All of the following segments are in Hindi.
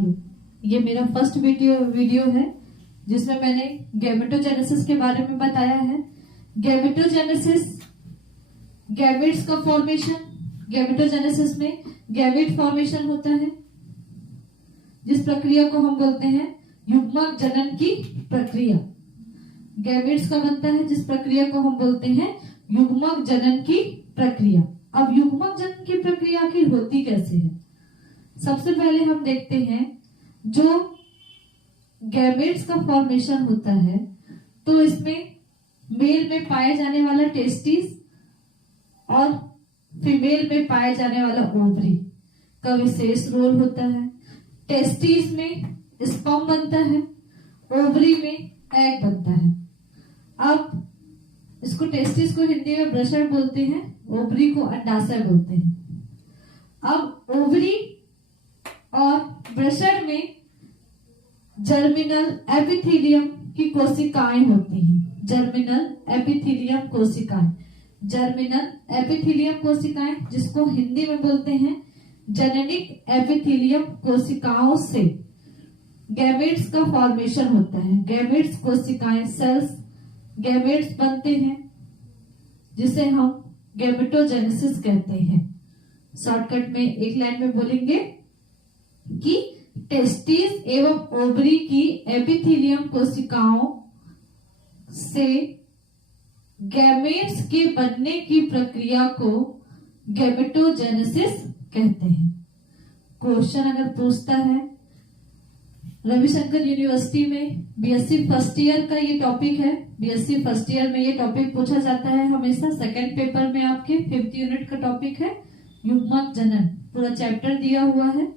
हेलो, ये मेरा फर्स्ट वीडियो है जिसमें मैंने गैमेटोजेनेसिस के बारे में बताया है। गैमेटोजेनेसिस, गैमेट्स का फॉर्मेशन। गैमेटोजेनेसिस में गैमेट फॉर्मेशन होता है, जिस प्रक्रिया को हम बोलते हैं युग्मक जनन की प्रक्रिया। गैमेट्स का बनता है जिस प्रक्रिया को हम बोलते हैं युग्मक जनन की प्रक्रिया। अब युग्मक जनन की प्रक्रिया आखिर होती कैसे है? सबसे पहले हम देखते हैं जो गैमेट्स का फॉर्मेशन होता है तो इसमें मेल में पाए जाने वाला टेस्टिस और फीमेल में पाए जाने वाला ओवरी का विशेष रोल होता है। टेस्टिस में स्पर्म बनता है, ओवरी में एग बनता है। अब इसको टेस्टिस को हिंदी में ब्रशर बोलते हैं, ओवरी को अंडाशय बोलते हैं। अब ओवरी और ब्रशर में जर्मिनल एपिथेलियम की कोशिकाएं होती हैं। जर्मिनल एपिथेलियम कोशिकाएं, जर्मिनल एपिथेलियम कोशिकाएं जिसको हिंदी में बोलते हैं जेनेटिक एपिथेलियम कोशिकाओं से गैमेट्स का फॉर्मेशन होता है। गैमेट्स कोशिकाएं, सेल्स, गैमेट्स बनते हैं जिसे हम गैमेटोजेनेसिस कहते हैं। शॉर्टकट में एक लाइन में बोलेंगे कि टेस्टिस एवं ओवरी की एपिथेलियम कोशिकाओं से गैमेट्स के बनने की प्रक्रिया को गैमेटोजेनेसिस कहते हैं। क्वेश्चन अगर पूछता है, रविशंकर यूनिवर्सिटी में बीएससी फर्स्ट ईयर का ये टॉपिक है, बीएससी फर्स्ट ईयर में ये टॉपिक पूछा जाता है हमेशा। सेकंड पेपर में आपके 5th यूनिट का टॉपिक है युग्मक जनन, पूरा चैप्टर दिया हुआ है।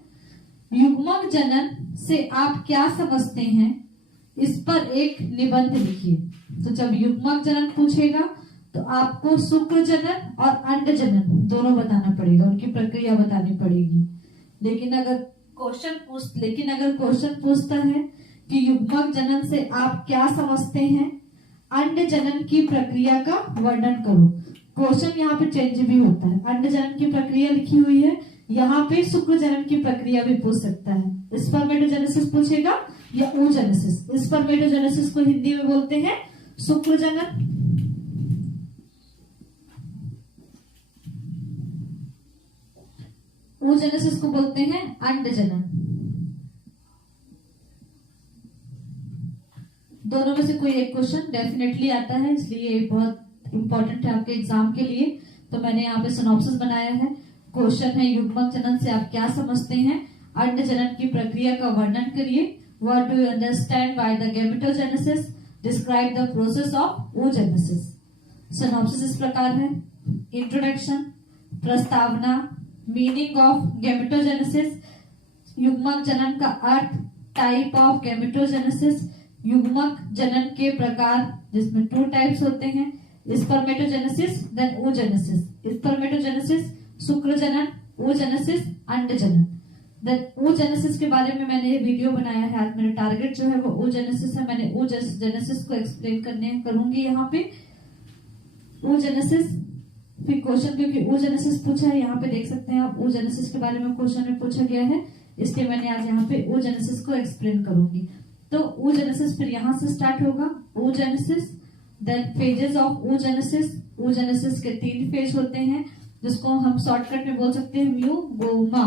युग्मक जनन से आप क्या समझते हैं, इस पर एक निबंध लिखिए। तो जब युग्मक जनन पूछेगा तो आपको शुक्र जनन और अंड जनन दोनों बताना पड़ेगा, उनकी प्रक्रिया बतानी पड़ेगी। लेकिन अगर क्वेश्चन पूछता है कि युग्मक जनन से आप क्या समझते हैं, अंड जनन की प्रक्रिया का वर्णन करो। क्वेश्चन यहाँ पे चेंज भी होता है, अंड जनन की प्रक्रिया लिखी हुई है, यहाँ पे शुक्र जनन की प्रक्रिया भी पूछ सकता है। स्पर्मेटोजेनेसिस पूछेगा या oogenesis। स्पर्मेटोजेनेसिस को हिंदी में बोलते हैं शुक्र जनन, oogenesis को बोलते हैं अंड जनन। दोनों में से कोई एक क्वेश्चन डेफिनेटली आता है, इसलिए ये बहुत इंपॉर्टेंट है आपके एग्जाम के लिए। तो मैंने यहाँ पे सिनॉप्सिस बनाया है। क्वेश्चन है युग्मक जनन से आप क्या समझते हैं, अंड जनन की प्रक्रिया का वर्णन करिए। What do you understand by the gametogenesis, describe the process of oogenesis। Synopsis इस प्रकार है। इंट्रोडक्शन, प्रस्तावना, मीनिंग ऑफ गैमेटोजेनेसिस, युग्मक जनन का अर्थ, टाइप ऑफ गैमेटोजेनेसिस, युग्मक जनन के प्रकार जिसमें 2 टाइप्स होते हैं, स्पर्मेटोजेनेसिस देन oogenesis। स्पर्मेटोजेनेसिस शुक्र जनन, oogenesis अंड जनन। देन oogenesis के बारे में मैंने वीडियो बनाया है। आज मेरा टारगेट जो है वो oogenesis है। मैंने oogenesis को एक्सप्लेन करूंगी यहाँ पे। oogenesis फिर क्वेश्चन, क्योंकि oogenesis पूछा है, यहाँ पे देख सकते हैं आप oogenesis के बारे में क्वेश्चन में पूछा गया है, इसलिए मैंने आज यहाँ पे oogenesis को एक्सप्लेन करूंगी। तो oogenesis फिर यहाँ से स्टार्ट होगा, oogenesis then phases of oogenesis। oogenesis के 3 फेज होते हैं जिसको हम शॉर्टकट में बोल सकते हैं म्यू गोमा।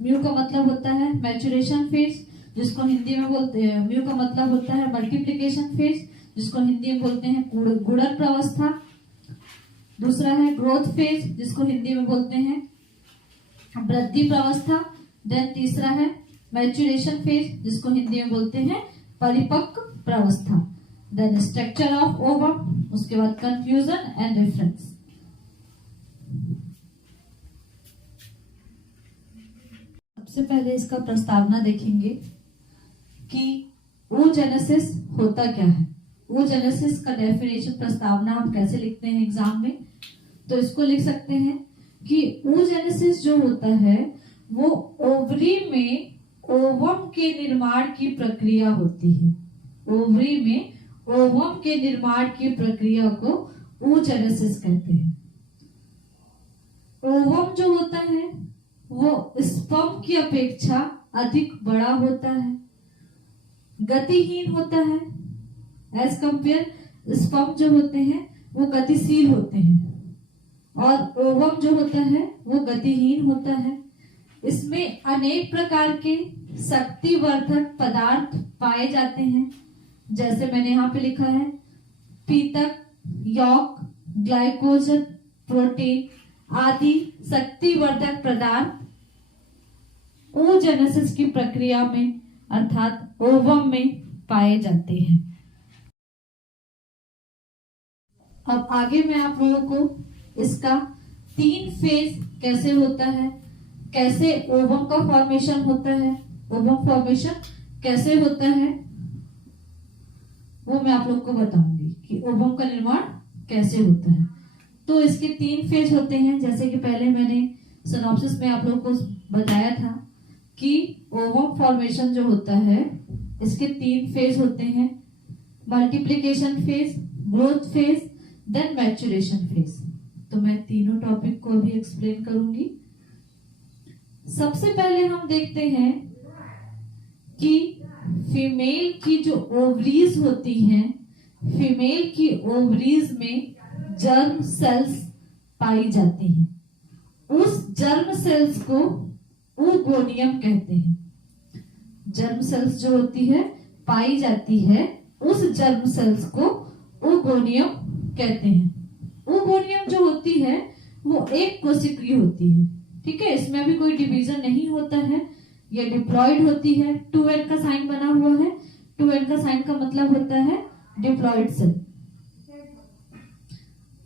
म्यू का मतलब होता है मैचुरेशन फेज, जिसको हिंदी में बोलते हैं, म्यू का मतलब होता है मल्टीप्लिकेशन फेज, जिसको हिंदी में बोलते हैं गुणन प्रावस्था। दूसरा है ग्रोथ फेज, जिसको हिंदी में बोलते हैं वृद्धि प्रावस्था। देन तीसरा है मैचुरेशन फेज, जिसको हिंदी में बोलते हैं परिपक्व प्रावस्था। देन स्ट्रक्चर ऑफ ओवम, उसके बाद कंफ्यूजन एंड डिफरेंस। सबसे पहले इसका प्रस्तावना देखेंगे कि oogenesis होता क्या है। oogenesis का डेफिनेशन, प्रस्तावना हम कैसे लिखते हैं एग्जाम में, तो इसको लिख सकते हैं कि oogenesis जो होता है वो ओवरी में ओवम के निर्माण की प्रक्रिया होती है। ओवरी में ओवम के निर्माण की प्रक्रिया को oogenesis कहते हैं। ओवम जो होता है वो स्पर्म की अपेक्षा अधिक बड़ा होता है, गतिहीन होता है। एज कंपेयर स्पर्म जो होते हैं वो गतिशील होते हैं और ओवम जो होता है वो गतिहीन होता है। इसमें अनेक प्रकार के शक्तिवर्धक पदार्थ पाए जाते हैं, जैसे मैंने यहाँ पे लिखा है पीतक, यौक, ग्लाइकोजन, प्रोटीन आदि शक्तिवर्धक पदार्थ oogenesis की प्रक्रिया में अर्थात ओवम में पाए जाते हैं। अब आगे मैं आप लोगों को इसका 3 फेज कैसे होता है, कैसे ओवम का फॉर्मेशन होता है, ओवम फॉर्मेशन कैसे होता है, वो मैं आप लोग को बताऊंगी कि ओवम का निर्माण कैसे होता है। तो इसके 3 फेज होते हैं, जैसे कि पहले मैंने सिनॉप्सिस में आप लोग को बताया था कि ओवम फॉर्मेशन जो होता है इसके 3 फेज होते हैं, multiplication phase, growth phase, then maturation phase. तो मैं तीनों टॉपिक को भी एक्सप्लेन करूंगी। सबसे पहले हम देखते हैं कि फीमेल की जो ओवरीज होती हैं, फीमेल की ओवरीज में जर्म सेल्स पाई जाती हैं। उस जर्म सेल्स को oogonia कहते हैं। जर्म सेल्स जो होती है पाई जाती है, उस जर्म सेल्स को oogonia कहते हैं। oogonia जो होती है वो एक कोशिकीय होती है, ठीक है। इसमें अभी कोई डिवीजन नहीं होता है, ये डिप्लॉइड होती है। 2n का साइन बना हुआ है, 2n का साइन का मतलब होता है डिप्लॉइड सेल।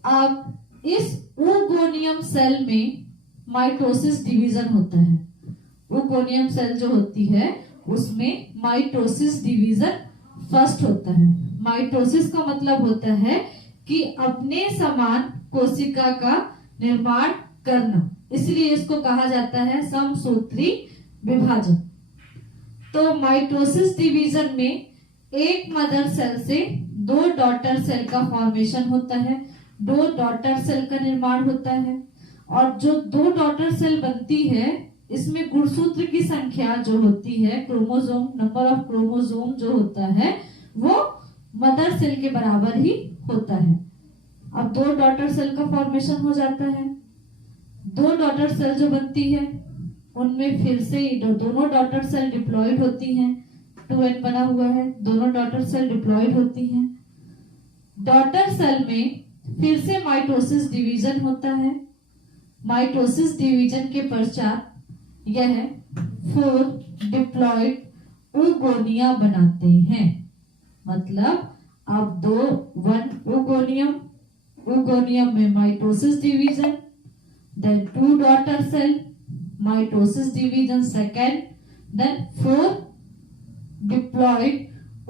अब इस oogonia सेल में माइटोसिस डिवीजन होता है। oogonia सेल जो होती है उसमें माइटोसिस डिवीजन फर्स्ट होता है। माइटोसिस का मतलब होता है कि अपने समान कोशिका का निर्माण करना, इसलिए इसको कहा जाता है समसूत्री विभाजन। तो माइटोसिस डिवीजन में एक मदर सेल से 2 डॉटर सेल का फॉर्मेशन होता है, 2 डॉटर सेल का निर्माण होता है। और जो 2 डॉटर सेल बनती है इसमें गुणसूत्र की संख्या जो होती है, क्रोमोसोम, नंबर ऑफ क्रोमोसोम जो होता है वो मदर सेल के बराबर ही होता है। अब 2 डॉटर सेल का फॉर्मेशन हो जाता है। 2 डॉटर सेल जो बनती है उनमें फिर से दोनों डॉटर सेल डिप्लॉइड होती हैं। 2n बना हुआ है, दोनों डॉटर सेल डिप्लॉइड होती हैं। डॉटर सेल में फिर से माइटोसिस डिवीजन होता है। माइटोसिस डिवीजन के पश्चात यह 4 डिप्लॉइड oogonia बनाते हैं। मतलब अब 1 oogonia में mitosis division, then 2 daughter cell, mitosis division second, then 4 diploid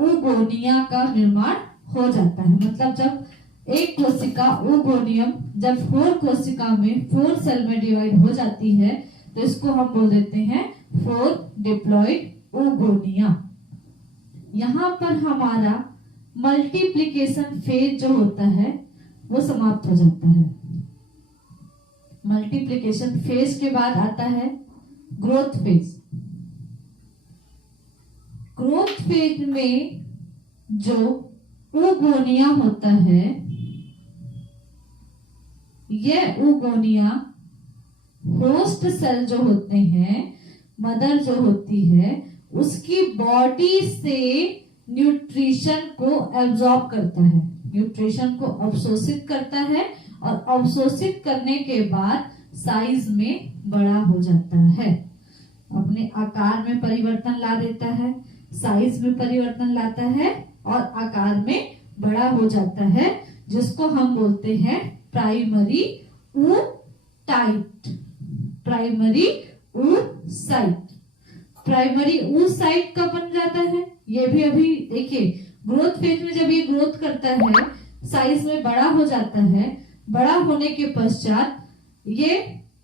oogonia का निर्माण हो जाता है। मतलब जब एक कोशिका oogonia जब 4 कोशिका में 4 सेल में डिवाइड हो जाती है तो इसको हम बोल देते हैं 4 डिप्लॉइड oogonia। यहाँ पर हमारा मल्टीप्लिकेशन फेज जो होता है वो समाप्त हो जाता है। मल्टीप्लिकेशन फेज के बाद आता है ग्रोथ फेज। ग्रोथ फेज में जो oogonia होता है, यह oogonia होस्ट सेल जो होते हैं, मदर जो होती है, उसकी बॉडी से न्यूट्रिशन को एब्जॉर्ब करता है, न्यूट्रिशन को अवशोषित करता है और अवशोषित करने के बाद साइज में बड़ा हो जाता है, अपने आकार में परिवर्तन ला देता है, साइज में परिवर्तन लाता है और आकार में बड़ा हो जाता है, जिसको हम बोलते हैं primary oocyte। Primary oocyte। Primary oocyte कब बन जाता है, ये भी अभी देखिए। ग्रोथ फेज में जब ये ग्रोथ करता है, साइज में बड़ा हो जाता है, बड़ा होने के पश्चात ये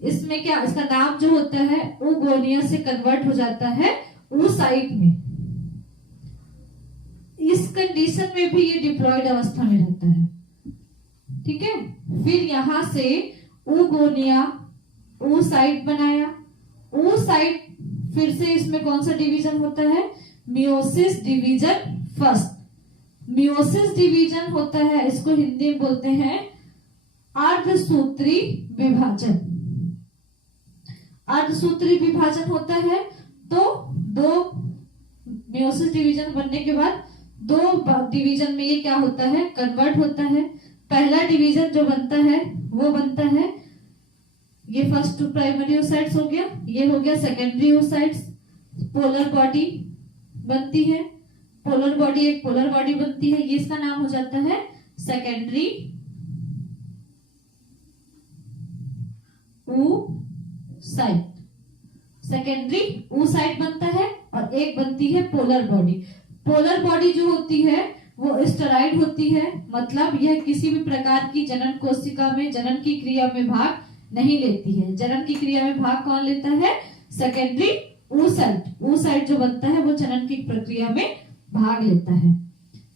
इसमें क्या, इसका नाम जो होता है oogonia से कन्वर्ट हो जाता है oocyte में। इस कंडीशन में भी ये डिप्लॉयड अवस्था में रहता है, ठीक है। फिर यहां से oogonia oocyte बनाया, oocyte फिर से इसमें कौन सा डिवीजन होता है, meiosis division first. Meiosis division होता है, इसको हिंदी में बोलते हैं अर्धसूत्री विभाजन। अर्धसूत्री विभाजन होता है तो दो मियोसिस डिवीजन बनने के बाद दो डिवीजन में ये क्या होता है, कन्वर्ट होता है। पहला डिवीजन जो बनता है वो बनता है, ये फर्स्ट प्राइमरी oocytes हो गया, ये हो गया सेकेंडरी oocytes। पोलर बॉडी बनती है, पोलर बॉडी एक पोलर बॉडी बनती है, ये इसका नाम हो जाता है सेकेंडरी oocyte। सेकेंडरी oocyte बनता है और एक बनती है पोलर बॉडी। पोलर बॉडी जो होती है वो स्टेरॉइड होती है, मतलब यह किसी भी प्रकार की जनन कोशिका में जनन की क्रिया में भाग नहीं लेती है। जनन की क्रिया में भाग कौन लेता है, सेकेंडरी oocyte। oocyte जो बनता है वो जनन की प्रक्रिया में भाग लेता है।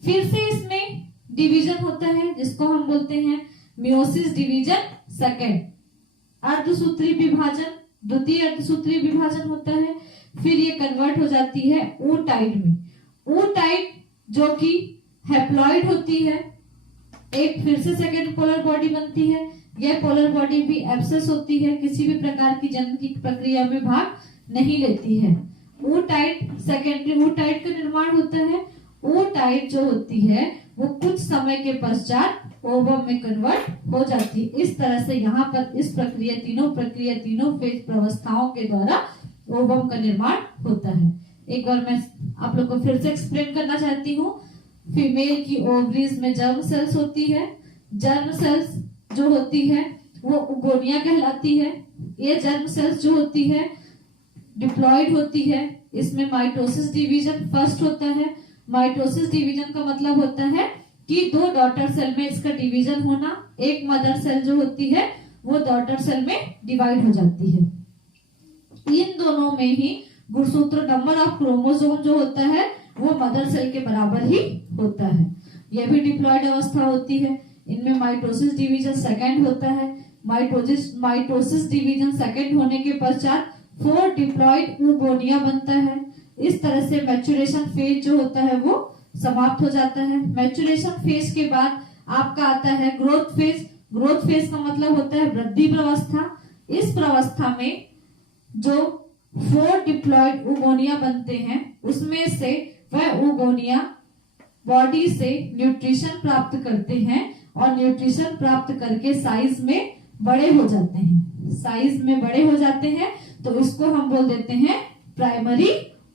फिर से इसमें डिवीजन होता है जिसको हम बोलते हैं मियोसिस डिवीजन सेकेंड। अर्धसूत्री विभाजन, द्वितीय अर्धसूत्री विभाजन होता है। फिर ये कन्वर्ट हो जाती है oocyte में। oocyte जो कि हैप्लॉइड होती है, एक फिर से सेकेंड पोलर बॉडी बनती है। यह पोलर बॉडी भी एब्सेस होती है, किसी भी प्रकार की जनन की प्रक्रिया में भाग नहीं लेती है। oocyte सेकेंडरी oocyte का निर्माण होता है। oocyte जो होती है वो कुछ समय के पश्चात ओवम में कन्वर्ट हो जाती है। इस तरह से यहाँ पर इस प्रक्रिया तीनों फेज प्रवस्थाओं के द्वारा ओवम का निर्माण होता है। एक बार मैं आप लोग को फिर से एक्सप्लेन करना चाहती हूँ। फीमेल की ओवरीज में जर्म सेल्स होती है। जर्म सेल्स जो होती है वो ओगोनिया कहलाती है। ये जर्म सेल्स जो होती है डिप्लॉयड होती है। इसमें माइटोसिस डिवीजन फर्स्ट होता है। माइटोसिस डिवीजन का मतलब होता है कि दो डॉटर सेल में इसका डिवीजन होना। एक मदर सेल जो होती है वो डॉटर सेल में डिवाइड हो जाती है। इन दोनों में ही गुणसूत्र नंबर ऑफ क्रोमोसोम जो होता है वो मदर सेल के बराबर ही होता है। यह भी डिप्लॉयड अवस्था होती है। इनमें माइटोसिस डिवीजन सेकेंड होता है। माइटोसिस डिवीजन सेकेंड होने के पश्चात 4 डिप्लॉयड oogonia बनता है। इस तरह से मैच्योरेशन फेज जो होता है वो समाप्त हो जाता है। मैच्योरेशन फेज के बाद आपका आता है ग्रोथ फेज। ग्रोथ फेज का मतलब होता है वृद्धि प्रवस्था। इस प्रवस्था में जो 4 डिप्लॉयड oogonia बनते हैं उसमें से वह oogonia बॉडी से न्यूट्रिशन प्राप्त करते हैं और न्यूट्रिशन प्राप्त करके साइज में बड़े हो जाते हैं। साइज में बड़े हो जाते हैं तो इसको हम बोल देते हैं प्राइमरी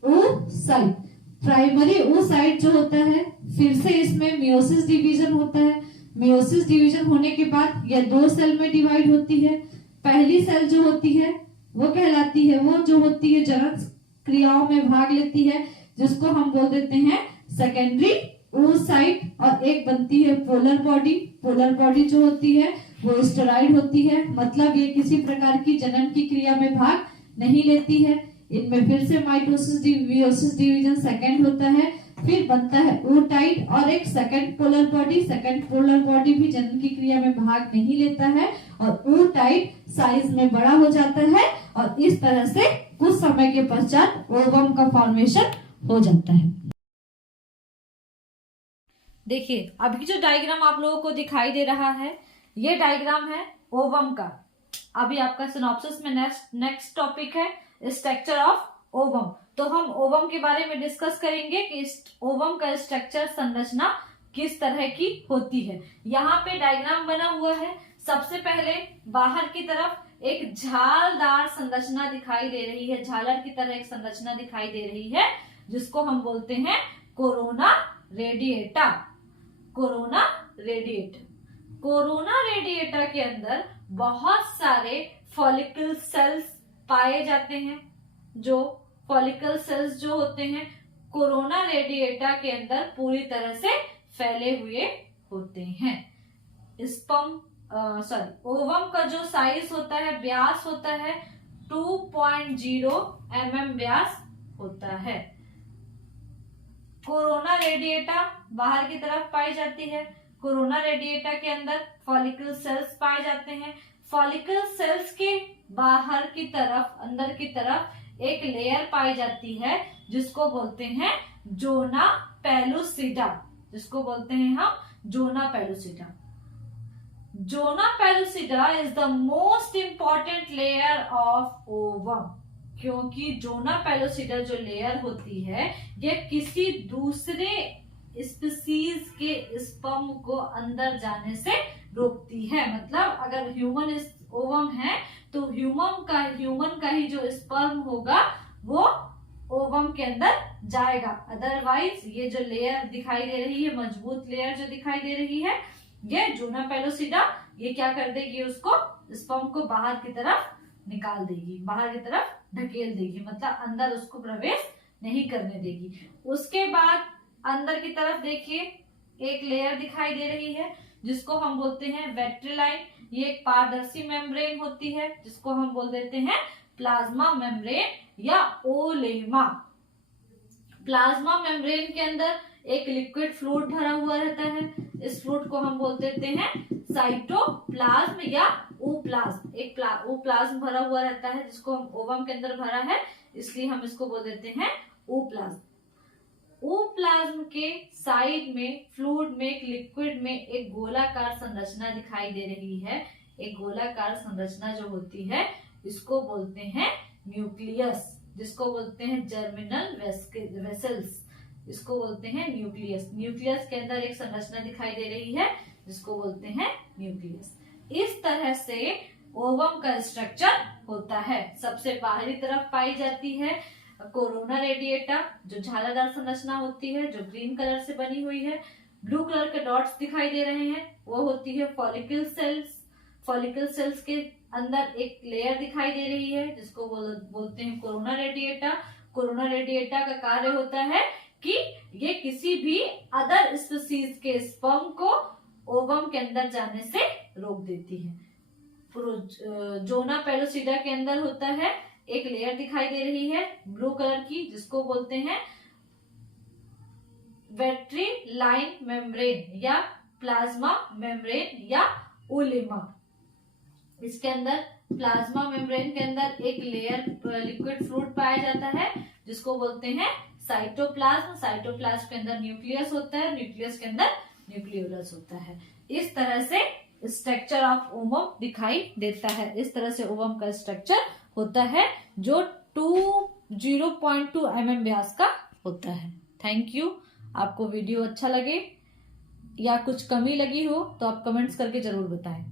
oocyte। प्राइमरी oocyte जो होता है फिर से इसमें मियोसिस डिवीजन होता है। मियोसिस डिवीजन होने के बाद यह 2 सेल में डिवाइड होती है। पहली सेल जो होती है वो कहलाती है, वो जो होती है जनन क्रियाओं में भाग लेती है, जिसको हम बोल देते हैं सेकेंडरी oocyte। और एक बनती है पोलर बॉडी। पोलर बॉडी जो होती है वो स्टेरॉइड होती है, मतलब ये किसी प्रकार की जनन की क्रिया में भाग नहीं लेती है। इनमें फिर से माइटोसिस मियोसिस डिवीजन सेकेंड होता है। फिर बनता है oocyte और एक second polar body. Second polar body भी जनन की क्रिया में भाग नहीं लेता है और oocyte साइज में बड़ा हो जाता है और इस तरह से कुछ समय के पश्चात ओवम का फॉर्मेशन हो जाता है। देखिए अभी जो डायग्राम आप लोगों को दिखाई दे रहा है ये डायग्राम है ओवम का। अभी आपका सिनॉप्सिस में नेक्स्ट टॉपिक है स्ट्रक्चर ऑफ ओवम। तो हम ओवम के बारे में डिस्कस करेंगे कि ओवम का स्ट्रक्चर संरचना किस तरह की होती है। यहाँ पे डायग्राम बना हुआ है। सबसे पहले बाहर की तरफ एक झालदार संरचना दिखाई दे रही है, झालर की तरह एक संरचना दिखाई दे रही है जिसको हम बोलते हैं corona radiata. Corona radiata, corona radiata के अंदर बहुत सारे फॉलिकल सेल्स पाए जाते हैं। जो फॉलिकल सेल्स जो होते हैं कोरोना रेडिएटा के अंदर पूरी तरह से फैले हुए होते हैं। ओवम का जो साइज होता है, व्यास होता है 2.0 mm व्यास होता है। कोरोना रेडिएटा बाहर की तरफ पाई जाती है। कोरोना रेडिएटा के अंदर फॉलिकल सेल्स पाए जाते हैं। फॉलिकल सेल्स के बाहर की तरफ, अंदर की तरफ एक लेयर पाई जाती है जिसको बोलते हैं जोना पेलुसिडा, जिसको बोलते हैं हम zona pellucida. Zona pellucida is the most important layer of ovum, क्योंकि जोना पेलुसिडा जो लेयर होती है ये किसी दूसरे स्पीसीज के स्पर्म को अंदर जाने से रोकती है। मतलब अगर ह्यूमन ओवम है तो ह्यूमन का ही जो स्पर्म होगा वो ओवम के अंदर जाएगा, अदरवाइज ये जो लेयर दिखाई दे रही है, मजबूत लेयर जो दिखाई दे रही है, ये जोना पेलुसिडा ये क्या कर देगी, उसको स्पर्म को बाहर की तरफ निकाल देगी, बाहर की तरफ ढकेल देगी, मतलब अंदर उसको प्रवेश नहीं करने देगी। उसके बाद अंदर की तरफ देखिए एक लेयर दिखाई दे रही है जिसको हम बोलते हैं वेट्रिलाइन। ये एक पारदर्शी मेम्ब्रेन होती है जिसको हम बोल देते हैं प्लाज्मा मेम्ब्रेन या ओलेमा। प्लाज्मा मेम्ब्रेन के अंदर एक लिक्विड फ्लूइड भरा हुआ रहता है, इस फ्लूइड को हम बोल देते हैं साइटोप्लाज्म या ओप्लाज्म। एक ओप्लाज्म भरा हुआ रहता है जिसको हम ओवम के अंदर भरा है, इसलिए हम इसको बोल देते हैं ओप्लाज्म। ओप्लाज्म के साइड में फ्लूइड में एक लिक्विड में एक गोलाकार संरचना दिखाई दे रही है। एक गोलाकार संरचना जो होती है इसको बोलते हैं न्यूक्लियस, जिसको बोलते हैं जर्मिनल वेसल्स, इसको बोलते हैं न्यूक्लियस। न्यूक्लियस के अंदर एक संरचना दिखाई दे रही है जिसको बोलते हैं न्यूक्लियस। इस तरह से ओवम का स्ट्रक्चर होता है। सबसे बाहरी तरफ पाई जाती है कोरोना रेडिएटा, जो झालादार संरचना होती है, जो ग्रीन कलर से बनी हुई है। ब्लू कलर के डॉट्स दिखाई दे रहे हैं, वो होती है फॉलिकल सेल्स। फॉलिकल सेल्स के अंदर एक लेयर दिखाई दे रही है जिसको बोलते हैं कोरोना रेडिएटा। कोरोना रेडिएटा का कार्य होता है कि ये किसी भी अदर स्पीसीज के स्पर्म को ओवम के अंदर जाने से रोक देती है। जोना पेलुसिडा के अंदर होता है एक लेयर दिखाई दे रही है ब्लू कलर की जिसको बोलते हैं वेट्रिलाइन मेम्ब्रेन या प्लाज्मा मेम्ब्रेन या ओलेमा। इसके अंदर प्लाज्मा मेम्ब्रेन के अंदर एक लेयर लिक्विड फ्लूइड पाया जाता है जिसको बोलते हैं साइटोप्लाज्म। साइटोप्लाज्म के अंदर न्यूक्लियस होता है, न्यूक्लियस के अंदर न्यूक्लियोलस होता है। इस तरह से स्ट्रक्चर ऑफ ओवम दिखाई देता है। इस तरह से ओवम का स्ट्रक्चर होता है जो 0.2 mm व्यास का होता है। Thank you. आपको वीडियो अच्छा लगे या कुछ कमी लगी हो तो आप कमेंट्स करके जरूर बताएं।